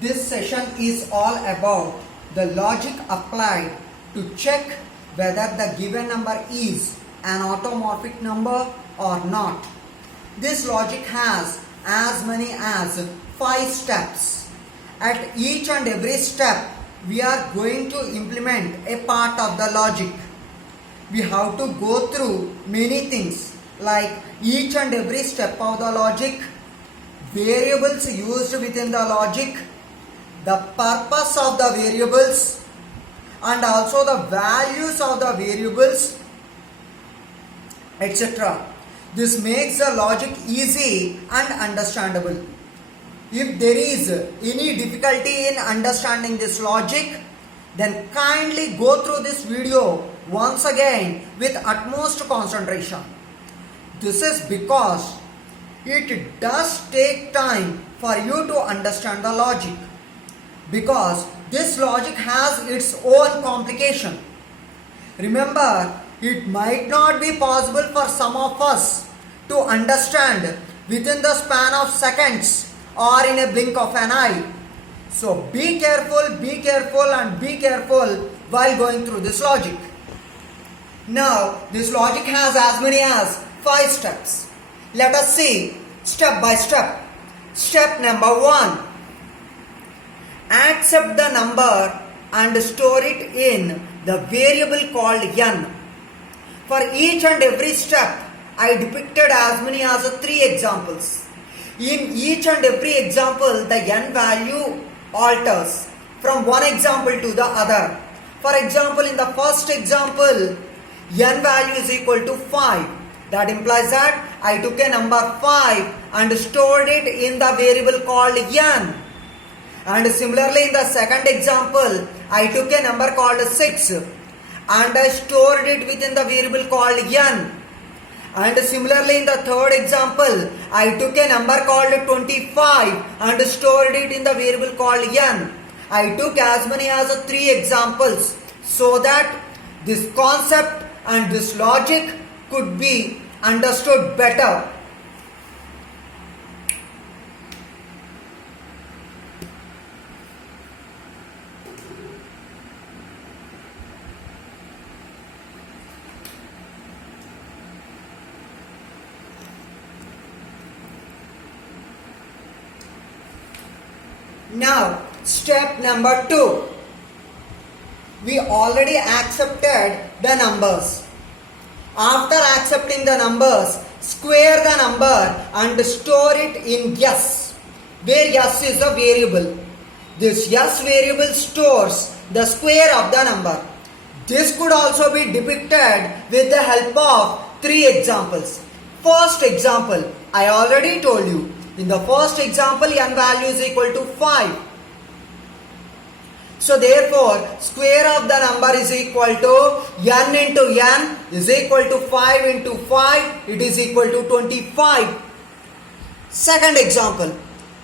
This session is all about the logic applied to check whether the given number is an automorphic number or not. This logic has as many as 5 steps. At each and every step, we are going to implement a part of the logic. We have to go through many things like each and every step of the logic, variables used within the logic, the purpose of the variables, and also the values of the variables, etc. This makes the logic easy and understandable. If there is any difficulty in understanding this logic, then kindly go through this video once again with utmost concentration. This is because it does take time for you to understand the logic, because this logic has its own complication. Remember, it might not be possible for some of us to understand within the span of seconds or in a blink of an eye. So be careful and be careful while going through this logic. Now, this logic has as many as 5 steps. Let us see step by step. Step number 1. Accept the number and store it in the variable called n. For each and every step, I depicted as many as 3 examples. In each and every example, the n value alters from one example to the other. For example, in the first example, n value is equal to 5. That implies that I took a number 5 and stored it in the variable called n. And similarly, in the second example, I took a number called 6 and I stored it within the variable called n. And similarly, in the third example, I took a number called 25 and stored it in the variable called n. I took as many as 3 examples so that this concept and this logic could be understood better. Now, step number 2. We already accepted the numbers. After accepting the numbers, square the number and store it in s, where s is the variable. This s variable stores the square of the number. This could also be depicted with the help of 3 examples. First example, I already told you. In the first example, n value is equal to 5. So therefore, square of the number is equal to n into n is equal to 5 into 5. It is equal to 25. Second example,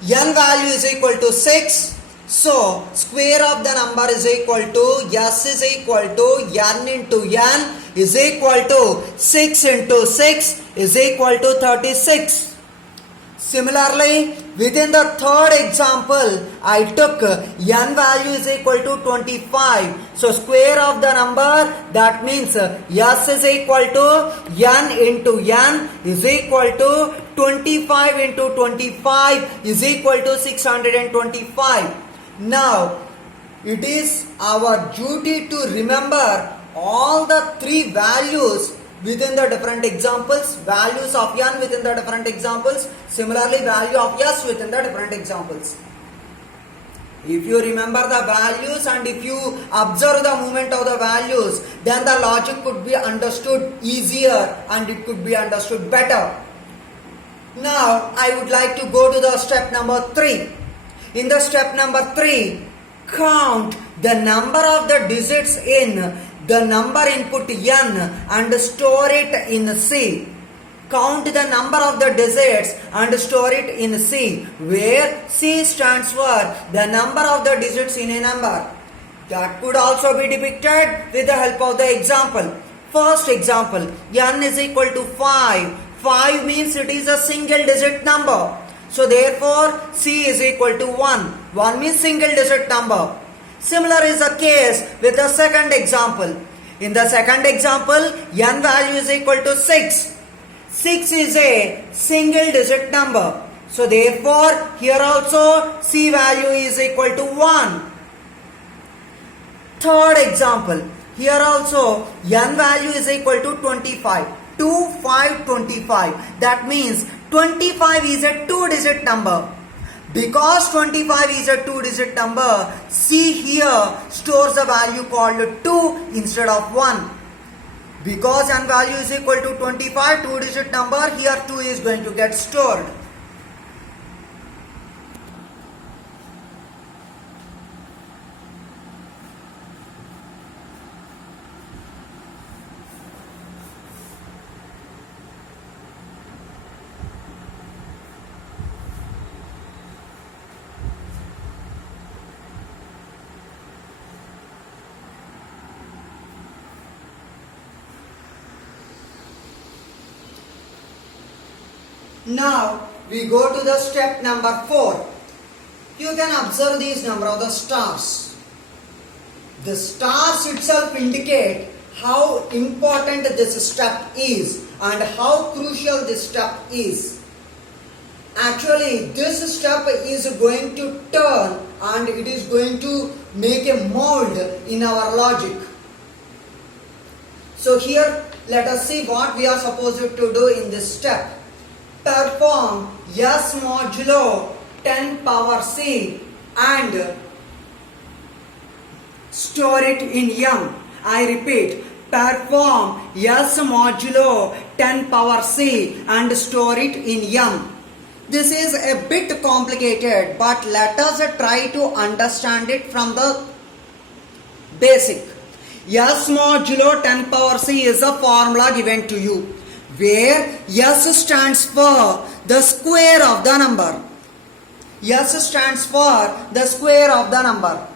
n value is equal to 6. So square of the number is equal to s is equal to n into n is equal to 6 into 6 is equal to 36. Similarly, within the third example, I took n value is equal to 25. So square of the number, that means s is equal to n into n is equal to 25 into 25 is equal to 625. Now, it is our duty to remember all the 3 values within the different examples, values of n within the different examples, similarly value of s within the different examples. If you remember the values and if you observe the movement of the values, then the logic could be understood easier and it could be understood better. Now, I would like to go to the step number 3. In the step number 3, count the number of the digits in the number input n and store it in C. Count the number of the digits and store it in C, where C stands for the number of the digits in a number. That could also be depicted with the help of the example. First example, n is equal to 5. 5 means it is a single digit number. So therefore C is equal to 1. 1 means single digit number. Similar is the case with the second example. In the second example, n value is equal to 6. 6 is a single digit number. So therefore, here also C value is equal to 1. Third example, here also n value is equal to 25. 2, 5, 25. That means 25 is a two-digit number. Because 25 is a two-digit number, C here stores the value called 2 instead of 1. Because n value is equal to 25, two-digit number, here 2 is going to get stored. Now we go to the step number 4. You can observe these number of the stars. The stars itself indicate how important this step is and how crucial this step is. Actually, this step is going to turn and it is going to make a mold in our logic. So here let us see what we are supposed to do in this step. Perform S modulo 10 power C and store it in M. I repeat, perform S modulo 10 power C and store it in M. This is a bit complicated, but let us try to understand it from the basic. S modulo 10 power C is a formula given to you, where S stands for the square of the number. S stands for the square of the number.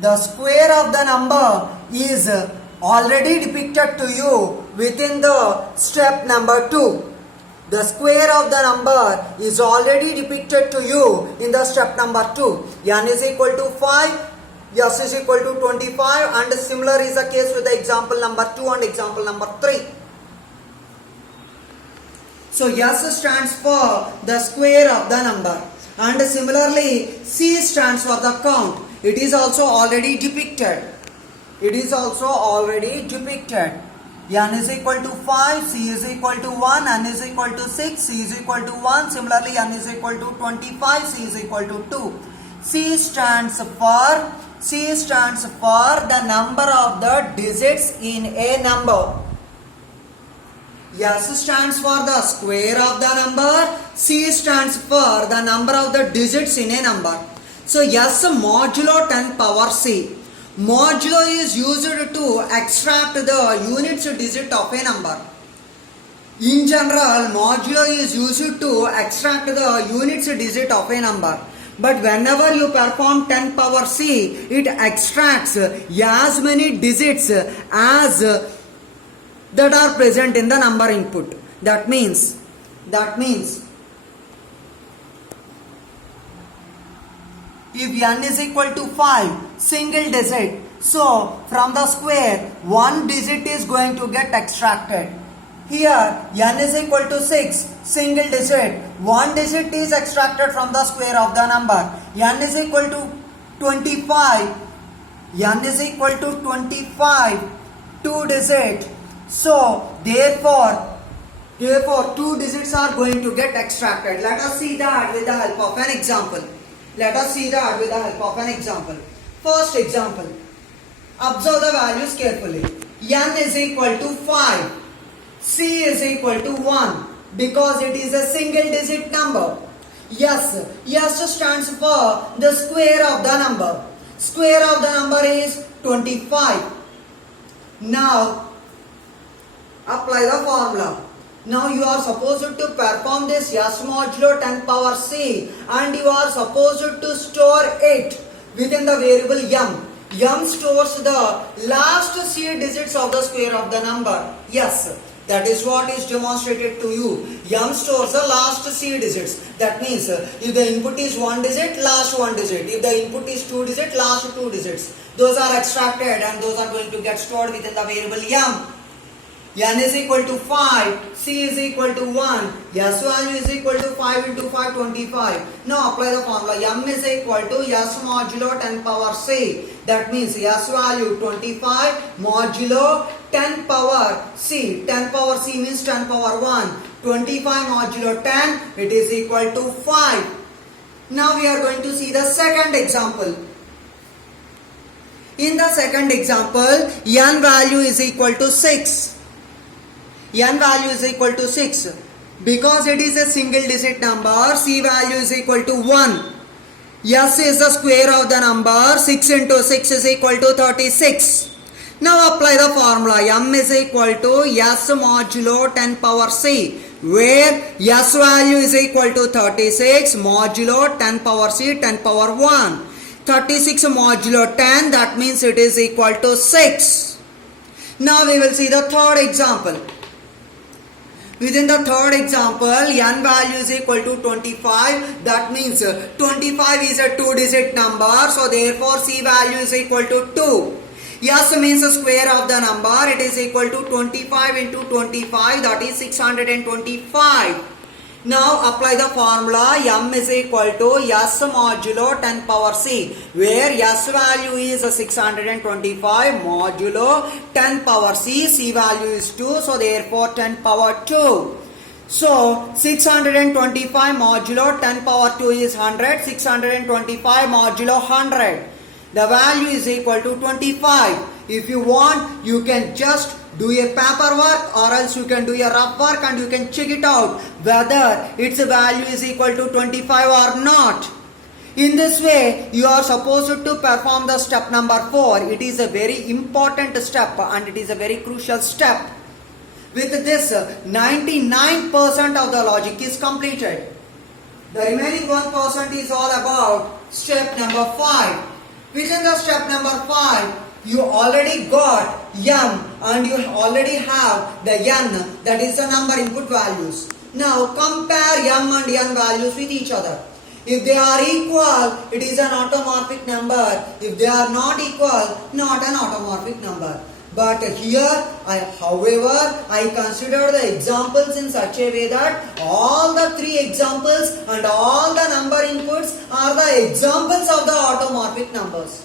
The square of the number is already depicted to you within the step number 2. The square of the number is already depicted to you in the step number 2. N is equal to 5. S is equal to 25, and similar is the case with the example number 2 and example number 3. So S stands for the square of the number, and similarly C stands for the count. It is also already depicted. N is equal to 5, C is equal to 1, N is equal to 6, C is equal to 1. Similarly, N is equal to 25, C is equal to 2. C stands for the number of the digits in a number. S stands for the square of the number. C stands for the number of the digits in a number. So S modulo 10 power C. Modulo is used to extract the units digit of a number. In general, modulo is used to extract the units digit of a number. But whenever you perform 10 power C, it extracts as many digits as that are present in the number input. That means if n is equal to 5, single digit, so from the square, one digit is going to get extracted. Here, n is equal to 6, single digit, one digit is extracted from the square of the number. N is equal to 25, two digit. So, therefore, two digits are going to get extracted. Let us see that with the help of an example. First example. Observe the values carefully. N is equal to 5. C is equal to 1 because it is a single digit number. S stands for the square of the number. Square of the number is 25. Now, apply the formula. Now you are supposed to perform this S modulo 10 power C and you are supposed to store it within the variable M. M stores the last C digits of the square of the number. Yes. That is what is demonstrated to you. M stores the last 3 digits. That means if the input is 1 digit, last 1 digit. If the input is 2 digit, last 2 digits. Those are extracted and those are going to get stored within the variable M. N is equal to 5, C is equal to 1, S value is equal to 5 into 5, 25. Now apply the formula. M is equal to S modulo 10 power C. That means S value 25 modulo 10 power C. 10 power C means 10 power 1. 25 modulo 10, it is equal to 5. Now we are going to see the second example. In the second example, N value is equal to 6. N value is equal to 6. Because it is a single digit number, C value is equal to 1. S is the square of the number. 6 into 6 is equal to 36. Now apply the formula. M is equal to S modulo 10 power C, where S value is equal to 36 modulo 10 power C 10 power 1. 36 modulo 10, that means it is equal to 6. Now we will see the third example. Within the third example, N value is equal to 25. That means 25 is a 2-digit number. So therefore C value is equal to 2. S means the square of the number. It is equal to 25 into 25. That is 625. Now apply the formula. M is equal to S modulo 10 power C, where S value is 625 modulo 10 power C. C value is 2, so therefore 10 power 2. So 625 modulo 10 power 2 is 100. 625 modulo 100. The value is equal to 25. If you want, you can just do a paperwork, or else you can do a rough work and you can check it out whether its value is equal to 25 or not. In this way, you are supposed to perform the step number 4. It is a very important step and it is a very crucial step. With this, 99% of the logic is completed. The remaining 1% is all about step number 5. Within the step number 5, you already got M and you already have the N, that is the number input values. Now compare M and N values with each other. If they are equal, it is an automorphic number. If they are not equal, not an automorphic number. But here, however, I consider the examples in such a way that all the 3 examples and all the number inputs are the examples of the automorphic numbers.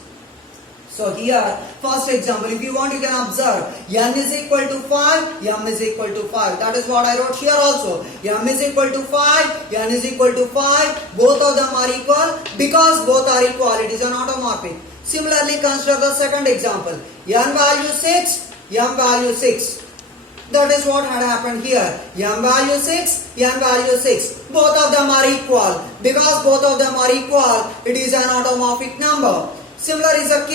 So here, first example, if you want, you can observe N is equal to 5, M is equal to 5. That is what I wrote here also. M is equal to 5, N is equal to 5. Both of them are equal. Because both are equal, it is an automorphic. Similarly, consider the second example. N value 6, M value 6. That is what had happened here. M value 6, N value 6. Both of them are equal. Because both of them are equal, it is an automorphic number. Similar is the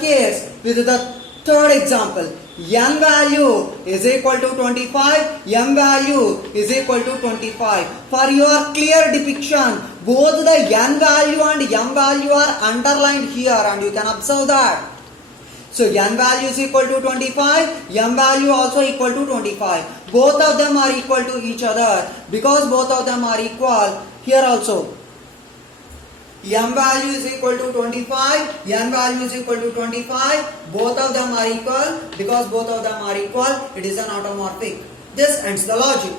case with the third example. N value is equal to 25, M value is equal to 25. For your clear depiction, both the N value and M value are underlined here and you can observe that. So N value is equal to 25, M value also equal to 25. Both of them are equal to each other. Because both of them are equal, here also M value is equal to 25, N value is equal to 25. Both of them are equal. Because both of them are equal, it is an automorphic. This ends the logic.